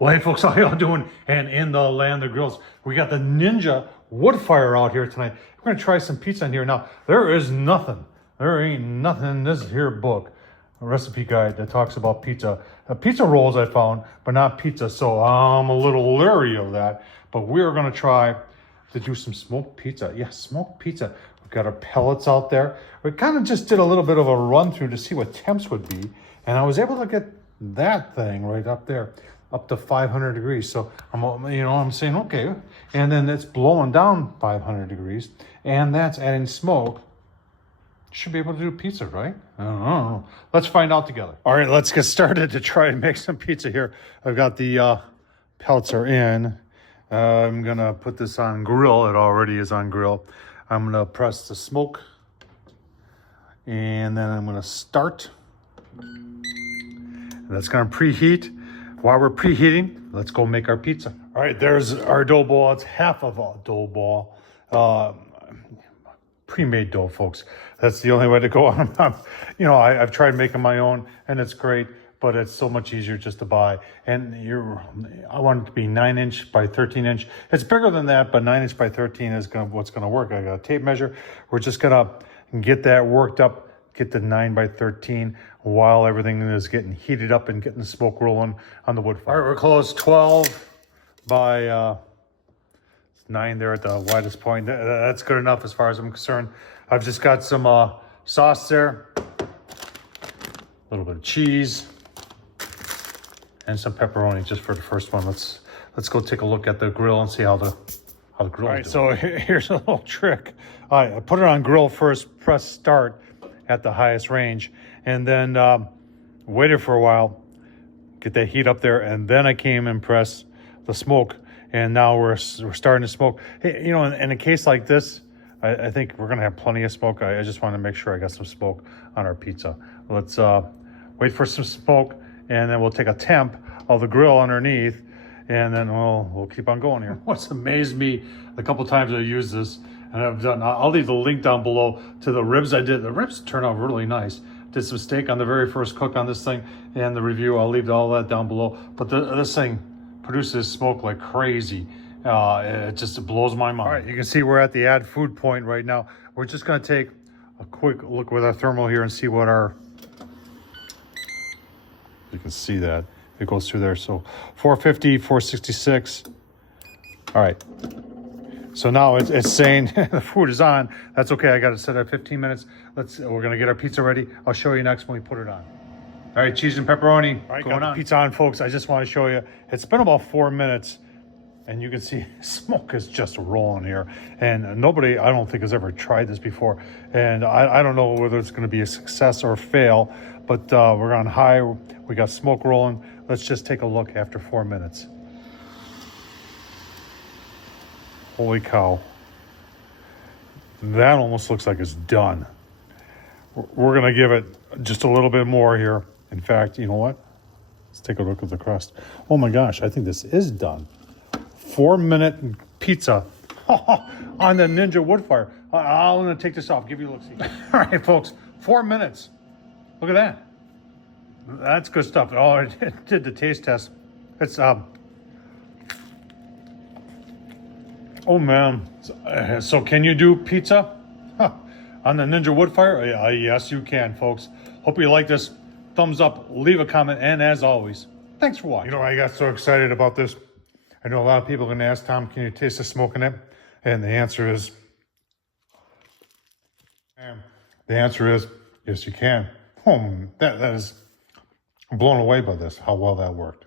Well, hey folks, how y'all doing? And in the land of grills, we got the Ninja WoodFire out here tonight. We're gonna try some pizza in here. Now, there ain't nothing in this here book, a recipe guide that talks about pizza. Pizza rolls I found, but not pizza, so I'm a little leery of that. But we're gonna try to do some smoked pizza. Yeah, smoked pizza. We've got our pellets out there. We kind of just did a little bit of a run through to see what temps would be, and I was able to get that thing right up there, up to 500 degrees. So I'm saying, okay. And then it's blowing down 500 degrees, and that's adding smoke. Should be able to do pizza, right? I don't know. Let's find out together. All right, let's get started to try and make some pizza here. I've got the pellets are in. I'm gonna put this on grill. It already is on grill. I'm gonna press the smoke, and then I'm gonna start. And that's gonna preheat. While we're preheating, let's go make our pizza. All right, there's our dough ball. It's half of a dough ball. Pre-made dough, folks. That's the only way to go on. I've tried making my own, and it's great, but it's so much easier just to buy. And I want it to be 9-inch by 13-inch. It's bigger than that, but 9-inch by 13 is what's gonna work. I got a tape measure. We're just gonna get that worked up, get the 9 by 13 while everything is getting heated up and getting the smoke rolling on the wood fire. All right, we're close 12 by 9 there at the widest point. That's good enough as far as I'm concerned. I've just got some sauce there, a little bit of cheese, and some pepperoni just for the first one. Let's go take a look at the grill and see how the grill. All right, so here's a little trick. All right, I put it on grill first, press start at the highest range, and then waited for a while, get that heat up there, and then I came and pressed the smoke, and now we're starting to smoke. Hey, in a case like this, I think we're gonna have plenty of smoke. I just want to make sure I got some smoke on our pizza. Let's wait for some smoke, and then we'll take a temp of the grill underneath, and then we'll keep on going here. What's amazed me a couple times I used this, and I'll leave the link down below to the ribs I did. The ribs turned out really nice. Did some steak on the very first cook on this thing, and the review, I'll leave all that down below. But this thing produces smoke like crazy. It just blows my mind. All right, you can see we're at the add food point right now. We're just gonna take a quick look with our thermal here and see what you can see that it goes through there. So 450, 466. All right. So now it's saying the food is on. That's okay. I got it set at 15 minutes. We're gonna get our pizza ready. I'll show you next when we put it on. All right, cheese and pepperoni. All right, got the pizza on, folks. I just want to show you. It's been about 4 minutes, and you can see smoke is just rolling here. And nobody, I don't think, has ever tried this before. And I don't know whether it's gonna be a success or a fail, but we're on high. We got smoke rolling. Let's just take a look after 4 minutes. Holy cow. That almost looks like it's done. We're gonna give it just a little bit more here. In fact, you know what? Let's take a look at the crust. Oh my gosh, I think this is done. 4-minute pizza on the Ninja WoodFire. I'm gonna take this off, give you a look-see. All right, folks, 4 minutes. Look at that. That's good stuff. Oh, I did the taste test. It's, oh man. So can you do pizza on the Ninja WoodFire? Yes, you can, folks. Hope you like this. Thumbs up, leave a comment, and as always, thanks for watching. I got so excited about this. I know a lot of people are going to ask, Tom, can you taste the smoke in it? And the answer is, yes, you can. That is, I'm blown away by this, how well that worked.